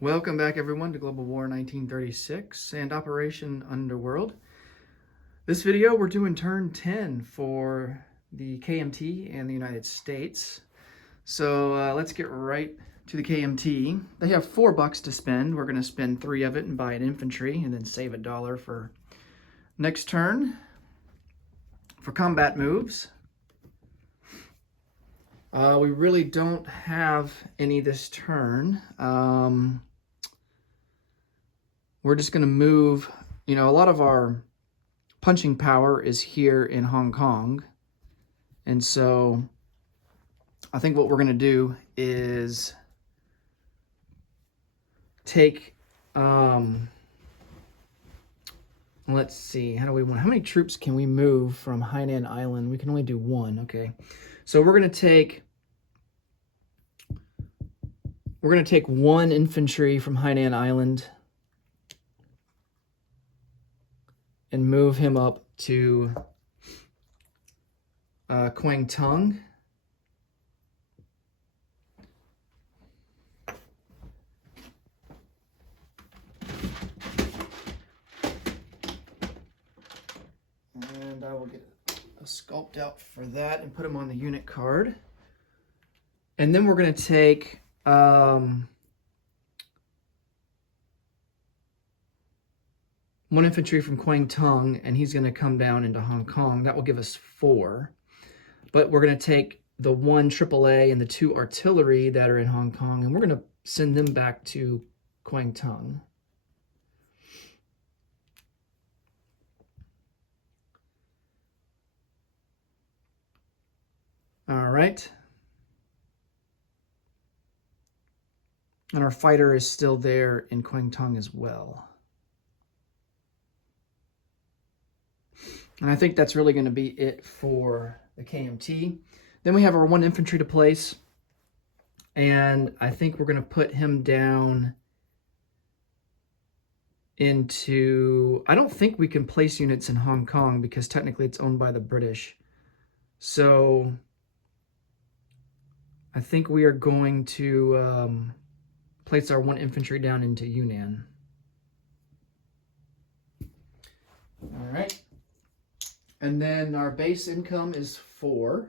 Welcome back, everyone, to Global War 1936 and Operation Underworld. This video, we're doing turn 10 for the KMT and the United States. So let's get right to the KMT. They have $4 to spend. We're going to spend 3 of it and buy an infantry and then save $1 for next turn. For combat moves, we really don't have any this turn. We're just going to move, a lot of our punching power is here in Hong Kong. And so I think what we're going to do is take, let's see, how many troops can we move from Hainan Island? We can only do 1, okay. So we're going to take 1 infantry from Hainan Island and move him up to Kwang Tung. And I will get a sculpt out for that and put him on the unit card. And then we're going to take 1 infantry from Kwang Tung, and he's going to come down into Hong Kong. That will give us 4. But we're going to take the 1 AAA and the 2 artillery that are in Hong Kong, and we're going to send them back to Kwang Tung. All right. And our fighter is still there in Kwang Tung as well. And I think that's really going to be it for the KMT. Then we have our 1 infantry to place. And I think we're going to put him down into... I don't think we can place units in Hong Kong because technically it's owned by the British. So I think we are going to place our 1 infantry down into Yunnan. All right. And then our base income is 4.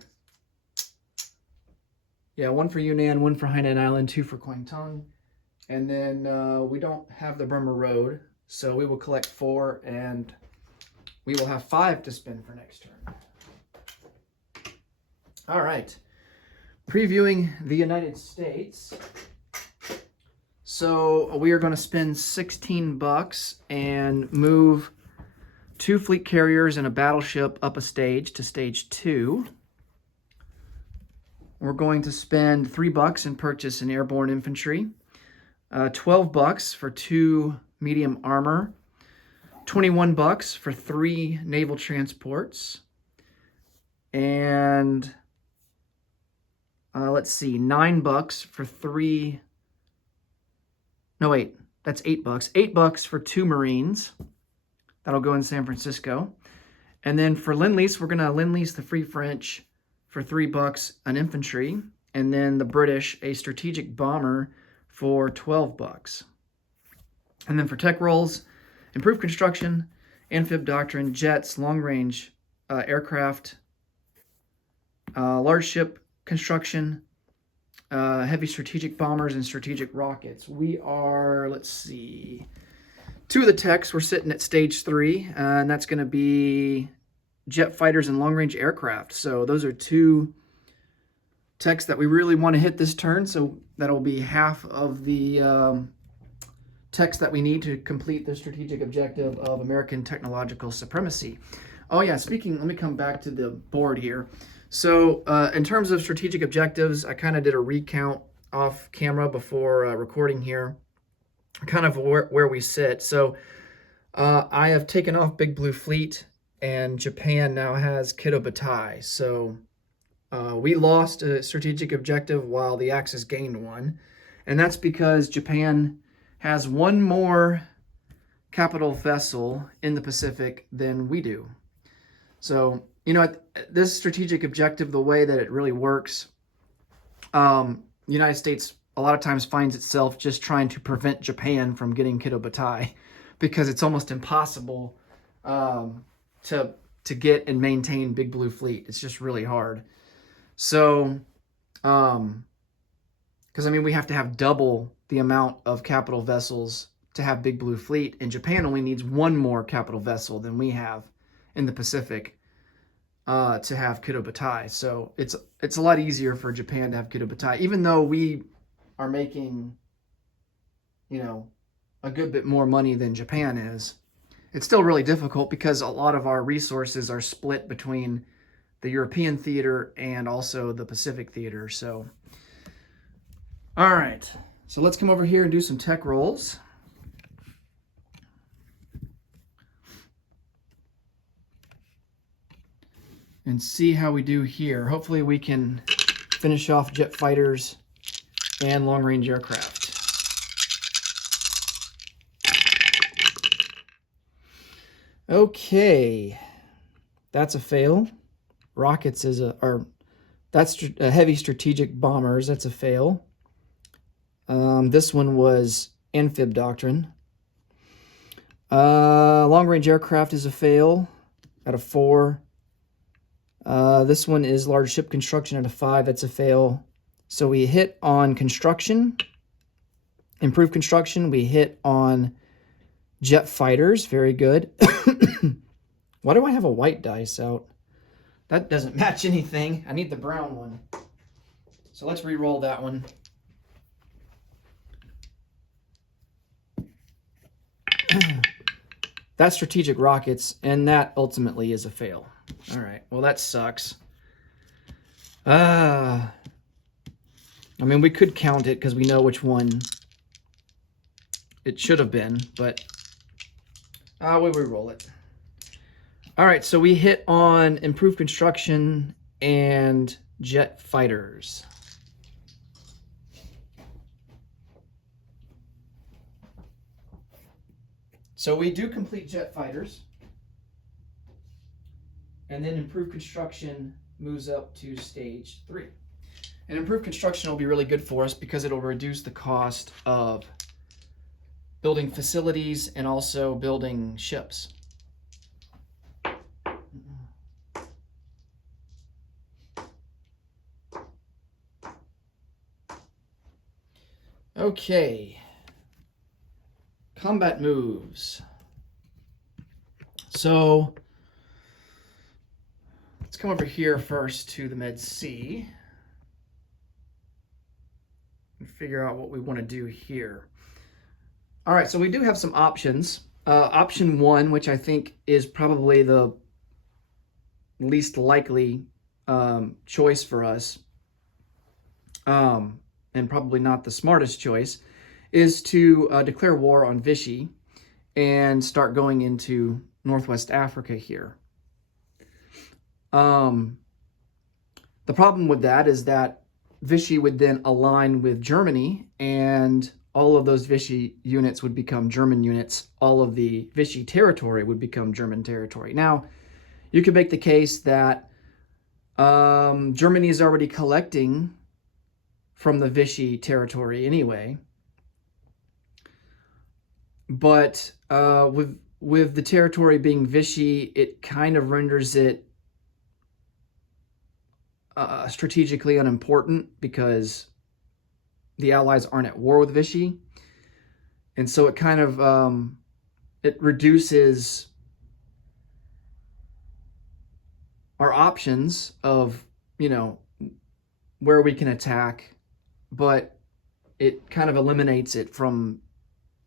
Yeah, 1 for Yunnan, 1 for Hainan Island, 2 for Kwang Tung. And then we don't have the Burma Road, so we will collect 4, and we will have 5 to spend for next turn. All right. Previewing the United States. So we are going to spend $16 and move 2 fleet carriers and a battleship up a stage to stage 2. We're going to spend $3 and purchase an airborne infantry, $12 for 2 medium armor, $21 for 3 naval transports, and let's see, $9 for 3. No, wait, that's $8. $8 for 2 Marines. That'll go in San Francisco. And then for Lend-Lease, we're going to Lend-Lease the Free French for $3 an infantry. And then the British, a strategic bomber for $12. And then for tech rolls, improved construction, amphib doctrine, jets, long-range aircraft, large ship construction, heavy strategic bombers, and strategic rockets. We are, let's see... 2 of the techs, we're sitting at stage 3, and that's going to be jet fighters and long-range aircraft. So those are 2 techs that we really want to hit this turn. So that'll be half of the techs that we need to complete the strategic objective of American technological supremacy. Oh yeah, let me come back to the board here. So in terms of strategic objectives, I kind of did a recount off camera before recording here. Kind of where we sit. So I have taken off Big Blue Fleet, and Japan now has Kido Butai. So we lost a strategic objective while the Axis gained one. And that's because Japan has 1 more capital vessel in the Pacific than we do. So, this strategic objective, the way that it really works, United States a lot of times finds itself just trying to prevent Japan from getting Kido Butai, because it's almost impossible to get and maintain Big Blue Fleet. It's just really hard. So, because I mean, we have to have double the amount of capital vessels to have Big Blue Fleet, and Japan only needs one more capital vessel than we have in the Pacific to have Kido Butai. So it's a lot easier for Japan to have Kido Butai, even though we are making, you know, a good bit more money than Japan is. It's still really difficult because a lot of our resources are split between the European theater and also the Pacific theater. So, all right. So let's come over here and do some tech rolls. And see how we do here. Hopefully we can finish off jet fighters and long-range aircraft. Okay, that's a fail. Rockets is that's a heavy strategic bombers. That's a fail. This one was amphib doctrine. Long-range aircraft is a fail out of 4. This one is large ship construction out of 5. That's a fail. So we hit on construction, improved construction. We hit on jet fighters. Very good. Why do I have a white dice out? That doesn't match anything. I need the brown one. So let's re-roll that one. That's strategic rockets, and that ultimately is a fail. All right, well, that sucks. I mean, we could count it because we know which one it should have been, but we re-roll it. All right, so we hit on improved construction and jet fighters. So we do complete jet fighters, and then improved construction moves up to stage 3. And improved construction will be really good for us because it'll reduce the cost of building facilities and also building ships. Okay. Combat moves. So let's come over here first to the Med C and figure out what we want to do here. All right, so we do have some options. Option 1, which I think is probably the least likely choice for us, and probably not the smartest choice, is to declare war on Vichy and start going into Northwest Africa here. The problem with that is that Vichy would then align with Germany, and all of those Vichy units would become German units. All of the Vichy territory would become German territory. Now, you could make the case that Germany is already collecting from the Vichy territory anyway. But with the territory being Vichy, it kind of renders it strategically unimportant because the Allies aren't at war with Vichy. And so it kind of, it reduces our options of, you know, where we can attack, but it kind of eliminates it from,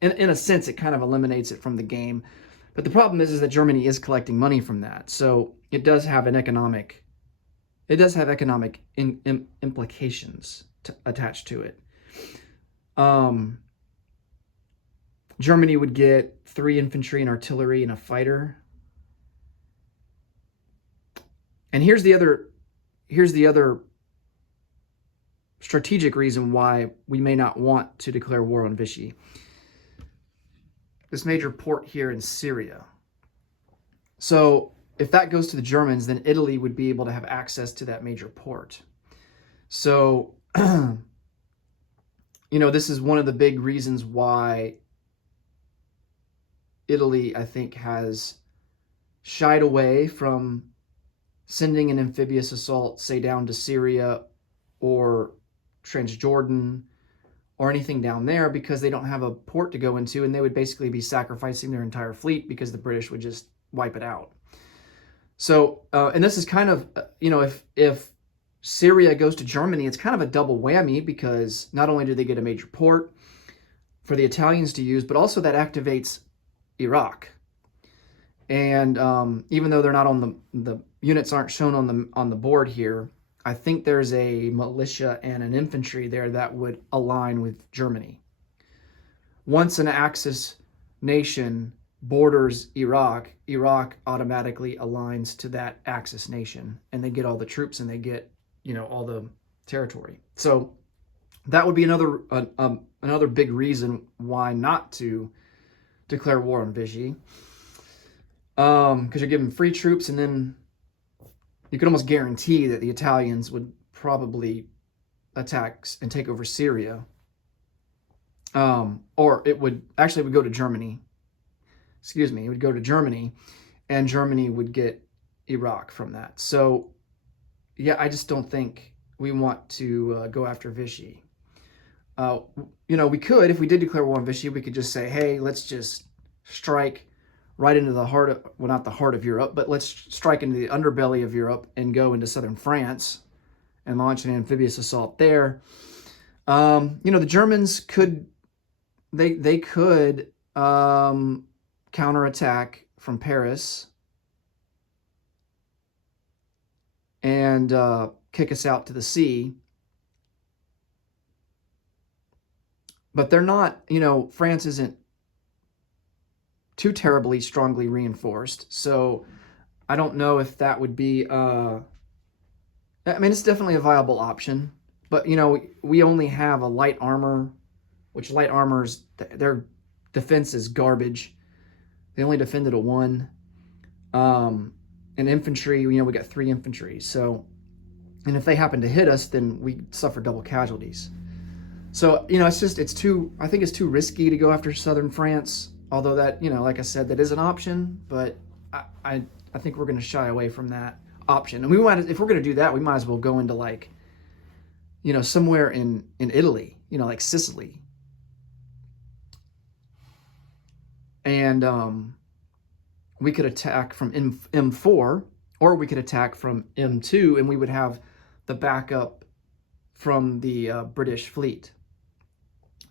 in a sense, it kind of eliminates it from the game. But the problem is that Germany is collecting money from that. So it does have an economic, implications attached to it. Germany would get 3 infantry and artillery and a fighter. And here's the other strategic reason why we may not want to declare war on Vichy. This major port here in Syria. So if that goes to the Germans, then Italy would be able to have access to that major port. So this is one of the big reasons why Italy, I think, has shied away from sending an amphibious assault, say, down to Syria or Transjordan or anything down there, because they don't have a port to go into, and they would basically be sacrificing their entire fleet because the British would just wipe it out. So, and this is kind of, if Syria goes to Germany, it's kind of a double whammy, because not only do they get a major port for the Italians to use, but also that activates Iraq. And even though they're not on the units aren't shown on the board here, I think there's a militia and an infantry there that would align with Germany. Once an Axis nation borders Iraq, Iraq automatically aligns to that Axis nation, and they get all the troops and they get, all the territory. So that would be another big reason why not to declare war on Vichy. Because you're giving free troops, and then you could almost guarantee that the Italians would probably attack and take over Syria. Or it would go to Germany. It would go to Germany, and Germany would get Iraq from that. So, yeah, I just don't think we want to go after Vichy. We could, if we did declare war on Vichy, we could just say, hey, let's just strike right into the heart of, well, not the heart of Europe, but let's strike into the underbelly of Europe and go into southern France and launch an amphibious assault there. The Germans could, they could counterattack from Paris and kick us out to the sea. But they're not, France isn't too terribly strongly reinforced. So I don't know if that would be, it's definitely a viable option. But, we only have a light armor, which light armors, their defense is garbage. They only defended a 1. And infantry, we got 3 infantry. So, and if they happen to hit us, then we suffer double casualties. So, I think it's too risky to go after southern France. Although that, like I said, that is an option, but I think we're going to shy away from that option. And if we're going to do that, we might as well go into somewhere in Italy, like Sicily. And we could attack from M4, or we could attack from M2, and we would have the backup from the British fleet.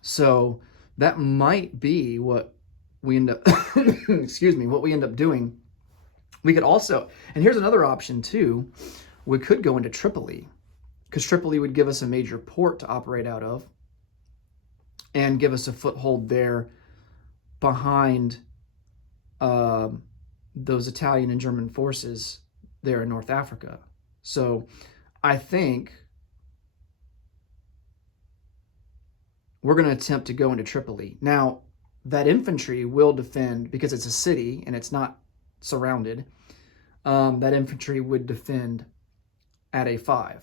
So that might be what we end up, what we end up doing. We could also, and here's another option too, we could go into Tripoli, because Tripoli would give us a major port to operate out of and give us a foothold there behind those Italian and German forces there in North Africa. So I think we're going to attempt to go into Tripoli. Now, that infantry will defend, because it's a city and it's not surrounded. That infantry would defend at A5.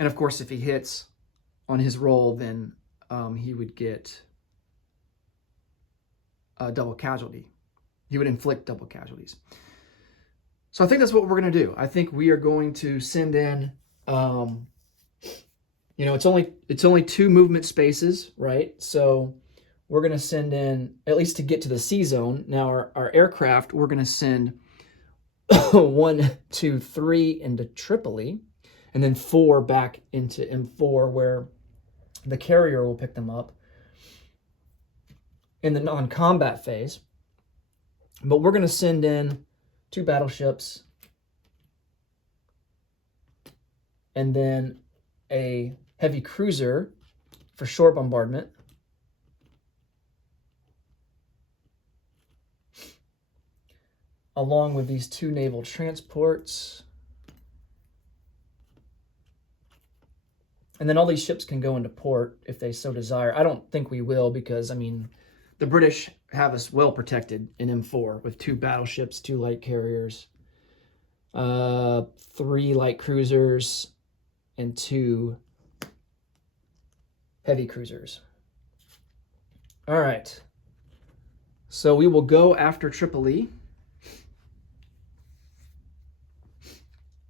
And of course, if he hits on his roll, then he would get a double casualty. He would inflict double casualties. So I think that's what we're going to do. I think we are going to send in, it's only 2 movement spaces, right? So we're going to send in, at least to get to the C zone. Now our aircraft, we're going to send 1, 2, 3 into Tripoli, and then 4 back into M4, where the carrier will pick them up in the non-combat phase. But we're going to send in 2 battleships and then a heavy cruiser for shore bombardment, along with these 2 naval transports. And then all these ships can go into port if they so desire. I don't think we will, because, the British have us well protected in M4 with 2 battleships, 2 light carriers, 3 light cruisers, and 2 heavy cruisers. All right. So we will go after Tripoli.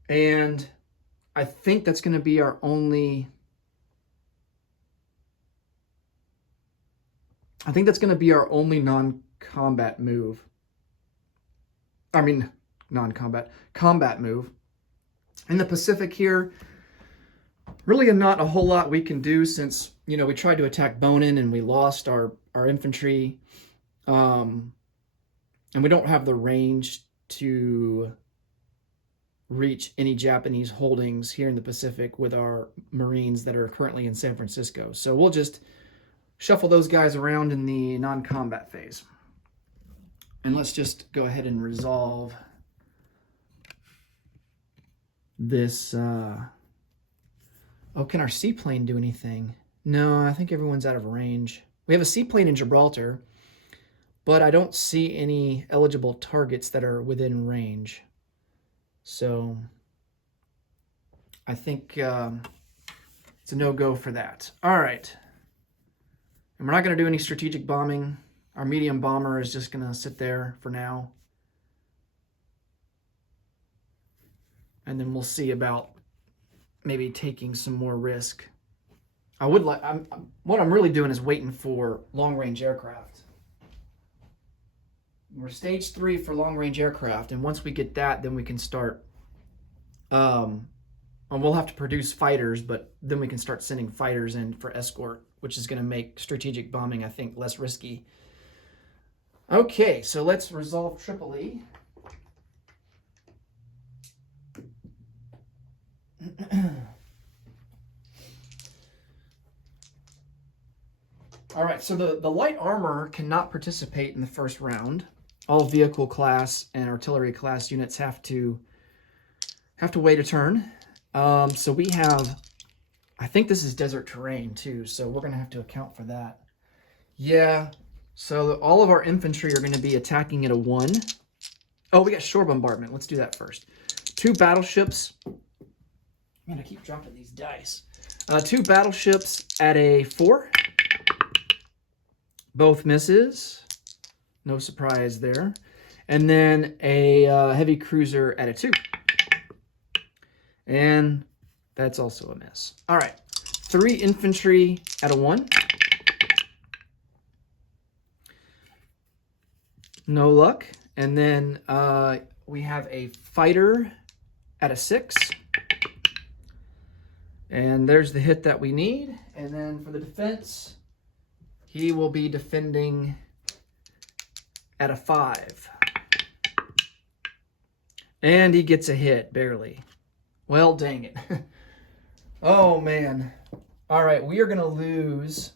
And I think that's going to be our only... non-combat move. I mean, combat move. In the Pacific here, really not a whole lot we can do since, you know, we tried to attack Bonin and we lost our infantry. And we don't have the range to reach any Japanese holdings here in the Pacific with our Marines that are currently in San Francisco. So we'll just shuffle those guys around in the non-combat phase. And let's just go ahead and resolve this. Oh, can our seaplane do anything? No, I think everyone's out of range. We have a seaplane in Gibraltar, but I don't see any eligible targets that are within range. So I think it's a no-go for that. All right. And we're not going to do any strategic bombing. Our medium bomber is just going to sit there for now. And then we'll see about maybe taking some more risk. What I'm really doing is waiting for long-range aircraft. We're stage 3 for long-range aircraft, and once we get that, then we can start. And we'll have to produce fighters, but then we can start sending fighters in for escort, which is going to make strategic bombing, I think, less risky. Okay, so let's resolve Tripoli. All right, so the light armor cannot participate in the first round. All vehicle class and artillery class units have to wait a turn. So we have, I think this is desert terrain too, so we're going to have to account for that. Yeah, so all of our infantry are going to be attacking at a 1. Oh, we got shore bombardment. Let's do that first. 2 battleships. Man, I keep dropping these dice. 2 battleships at a 4. Both misses. No surprise there. And then a heavy cruiser at a 2. And that's also a miss. All right. 3 infantry at a 1. No luck. And then we have a fighter at a 6. And there's the hit that we need. And then for the defense, he will be defending at a 5. And he gets a hit, barely. Well, dang it. Oh, man. All right, we are going to lose.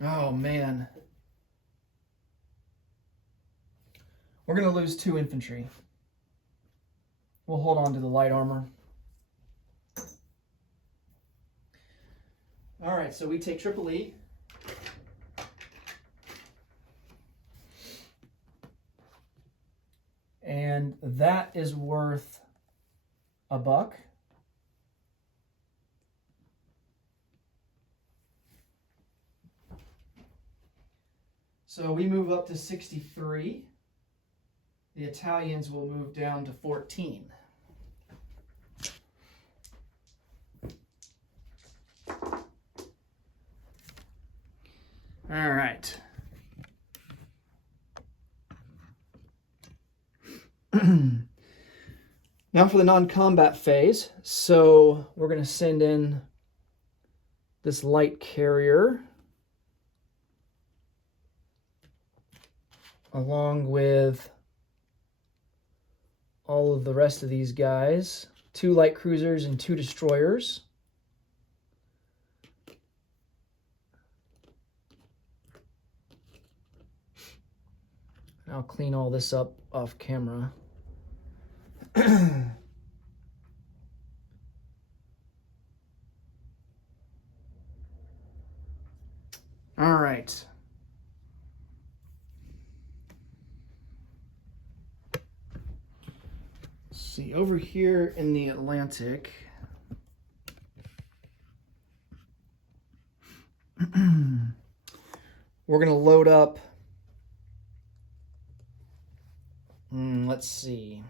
Oh, man. We're going to lose 2 infantry. We'll hold on to the light armor. All right, so we take Tripoli. And that is worth a buck. So we move up to 63. The Italians will move down to 14. All right. Now for the non-combat phase. So we're going to send in this light carrier along with all of the rest of these guys. 2 light cruisers and 2 destroyers. I'll clean all this up off camera. All right. see, over here in the Atlantic, we're going to load up, let's see.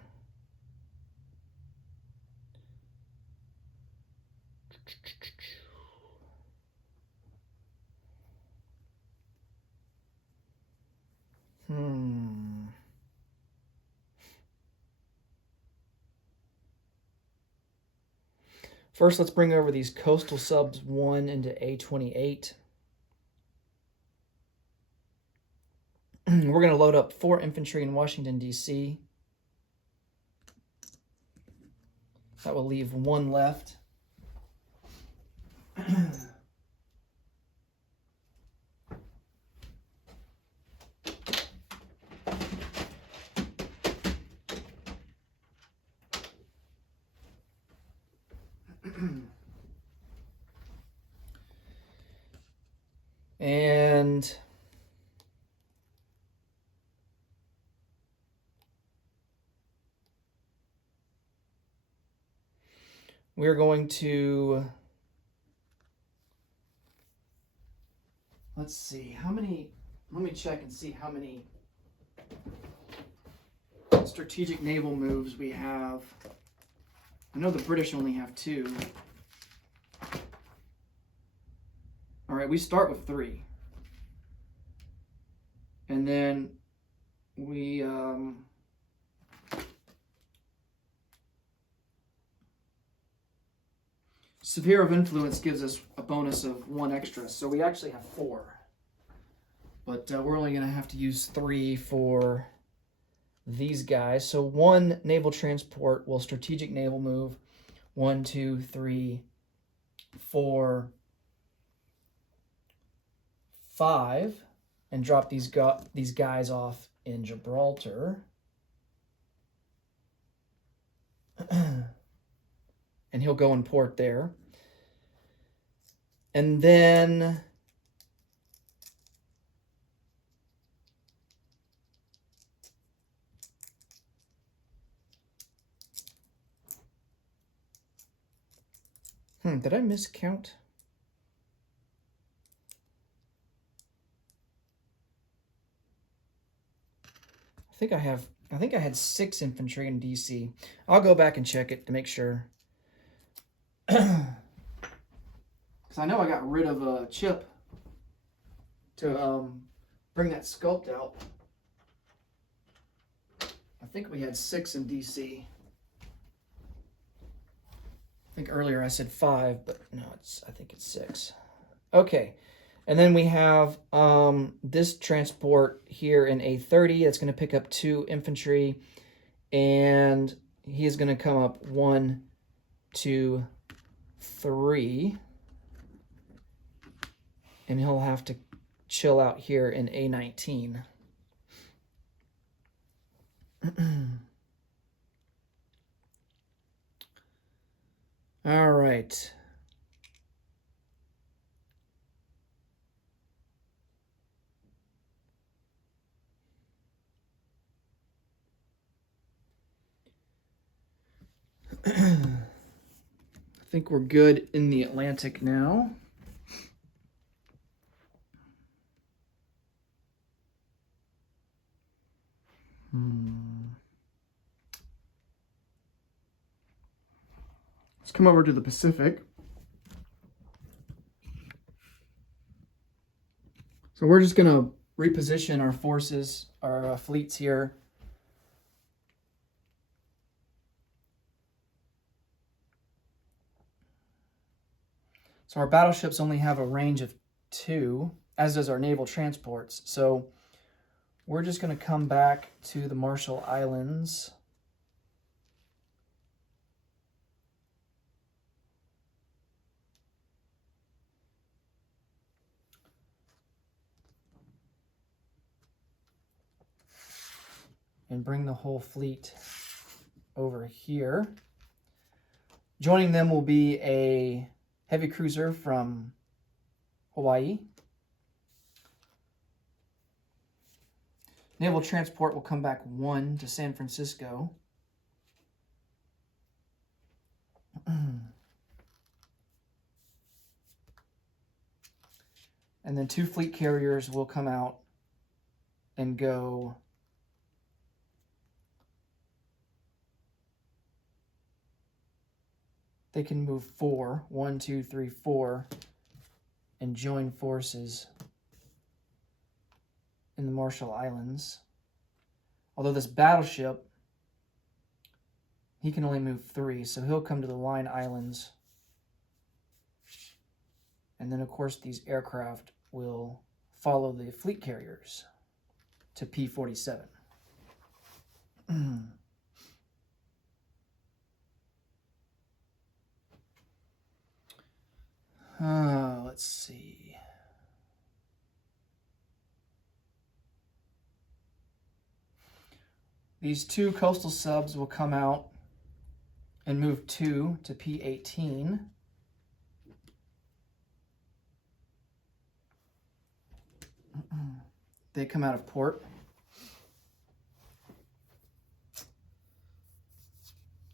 First, let's bring over these coastal subs 1 into A28. We're going to load up 4 infantry in Washington, D.C. That will leave 1 left. And we're going to, let's see, how many, let me check and see how many strategic naval moves we have. I know the British only have 2. All right, we start with 3. And then we, Sphere of Influence gives us a bonus of 1 extra, so we actually have 4. But we're only going to have to use 3 for these guys. So 1 naval transport will strategic naval move 1, 2, 3, 4, 5, and drop these guys off in Gibraltar. And he'll go and port there. And then did I miscount? I think I had 6 infantry in DC. I'll go back and check it to make sure. Because I know I got rid of a chip to bring that sculpt out. I think we had 6 in DC. I think earlier I said 5, but no, I think it's 6. Okay. And then we have this transport here in A30 that's going to pick up 2 infantry, and he is going to come up 1, 2, 3, and he'll have to chill out here in A19. All right. I think we're good in the Atlantic now. Let's come over to the Pacific. So we're just going to reposition our forces, our fleets here. So our battleships only have a range of 2, as does our naval transports. So we're just going to come back to the Marshall Islands. And bring the whole fleet over here. Joining them will be a heavy cruiser from Hawaii. Naval transport will come back 1 to San Francisco. And then 2 fleet carriers will come out and go they can move 4, 1, 2, 3, 4, and join forces in the Marshall Islands. Although this battleship, he can only move 3, so he'll come to the Line Islands. And then, of course, these aircraft will follow the fleet carriers to P-47. Let's see. These 2 coastal subs will come out and move 2 to P-18. They come out of port.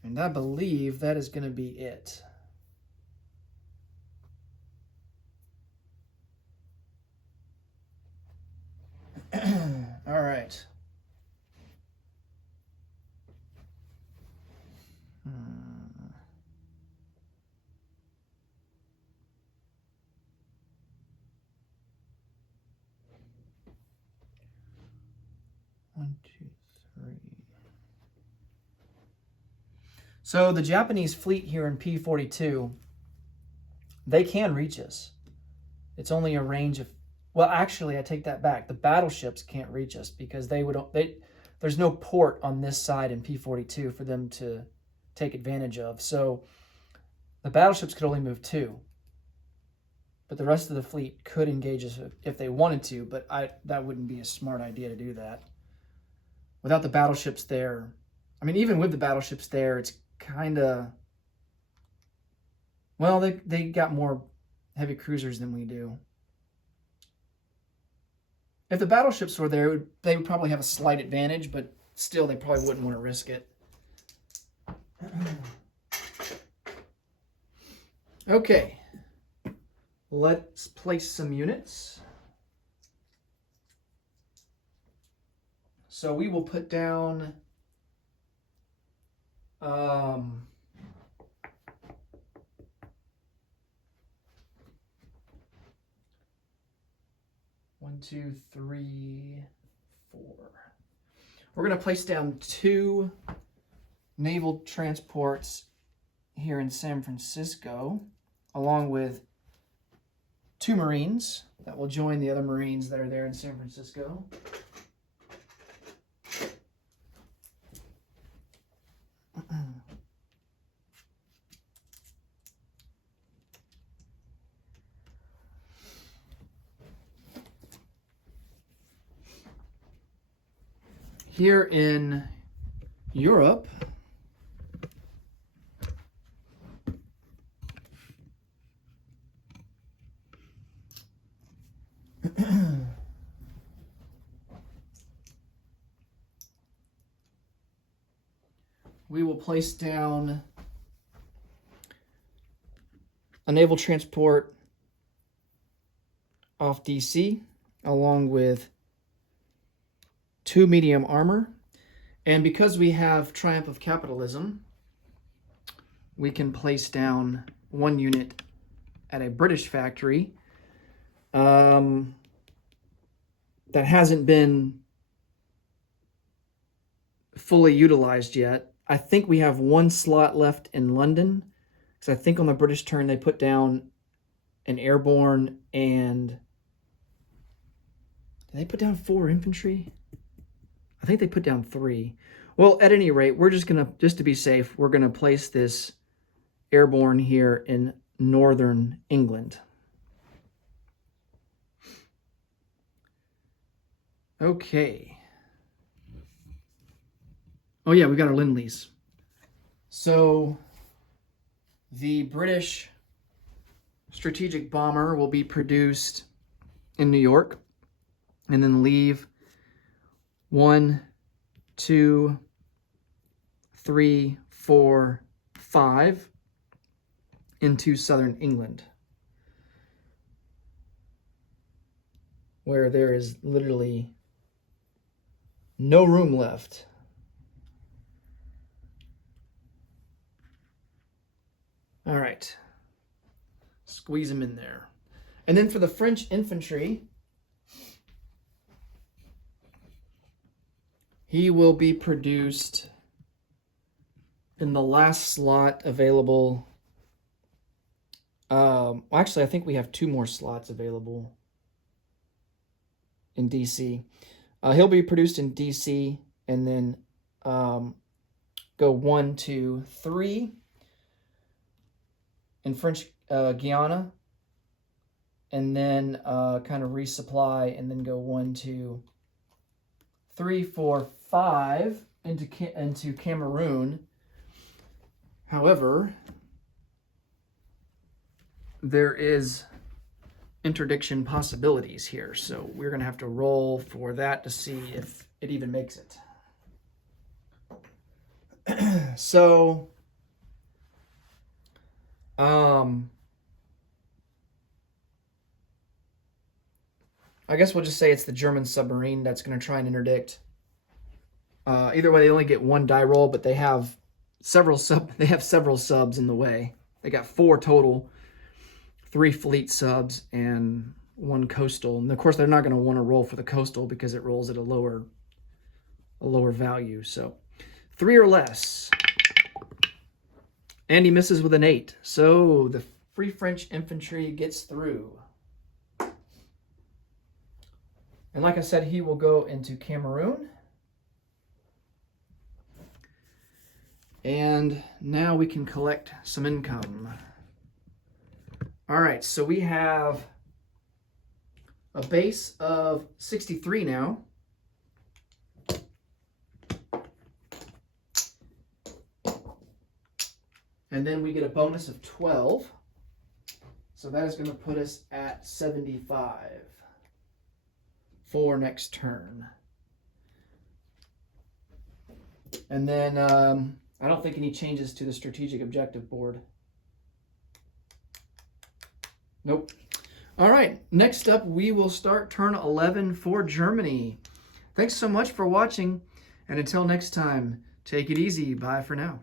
And I believe that is going to be it. All right. One, two, three. So the Japanese fleet here in P-42, they can reach us. It's only a range of, well, actually, I take that back. The battleships can't reach us because there's no port on this side in P-42 for them to take advantage of. So the battleships could only move 2. But the rest of the fleet could engage us if they wanted to, but that wouldn't be a smart idea to do that. Without the battleships there, I mean, even with the battleships there, it's kind of, well, they got more heavy cruisers than we do. If the battleships were there, they would probably have a slight advantage, but still, they probably wouldn't want to risk it. Okay, let's place some units. So we will put down 1, 2, 3, 4. We're going to place down 2 naval transports here in San Francisco, along with 2 Marines that will join the other Marines that are there in San Francisco. Here in Europe, we will place down a naval transport off DC, along with 2 medium armor. And because we have Triumph of Capitalism, we can place down 1 unit at a British factory that hasn't been fully utilized yet. I think we have 1 slot left in London, because I think on the British turn they put down an airborne and did they put down 4 infantry? I think they put down 3. Well, at any rate, we're just to be safe, we're gonna place this airborne here in northern England. Okay. Oh yeah, we got our Lend-Lease. So the British strategic bomber will be produced in New York and then leave 1, 2, 3, 4, 5 into southern England, where there is literally no room left. All right, squeeze him in there. And then for the French infantry, he will be produced in the last slot available. Actually, I think we have 2 more slots available in DC. He'll be produced in DC and then go 1, 2, 3 in French Guiana, and then kind of resupply and then go 1, 2, 3, 4, 5 into Cameroon. However, there is interdiction possibilities here, so we're going to have to roll for that to see if it even makes it. So, I guess we'll just say it's the German submarine that's going to try and interdict. Either way, they only get 1 die roll, but they have several subs in the way. They got 4 total, 3 fleet subs and 1 coastal. And of course, they're not going to want to roll for the coastal because it rolls at a lower value. So 3 or less. And he misses with an 8. So the Free French infantry gets through. And like I said, he will go into Cameroon. And now we can collect some income. All right, so we have a base of 63 now. And then we get a bonus of 12. So that is going to put us at 75 for next turn. And then I don't think any changes to the strategic objective board. Nope. All right, next up we will start turn 11 for Germany. Thanks so much for watching, and until next time, take it easy. Bye for now.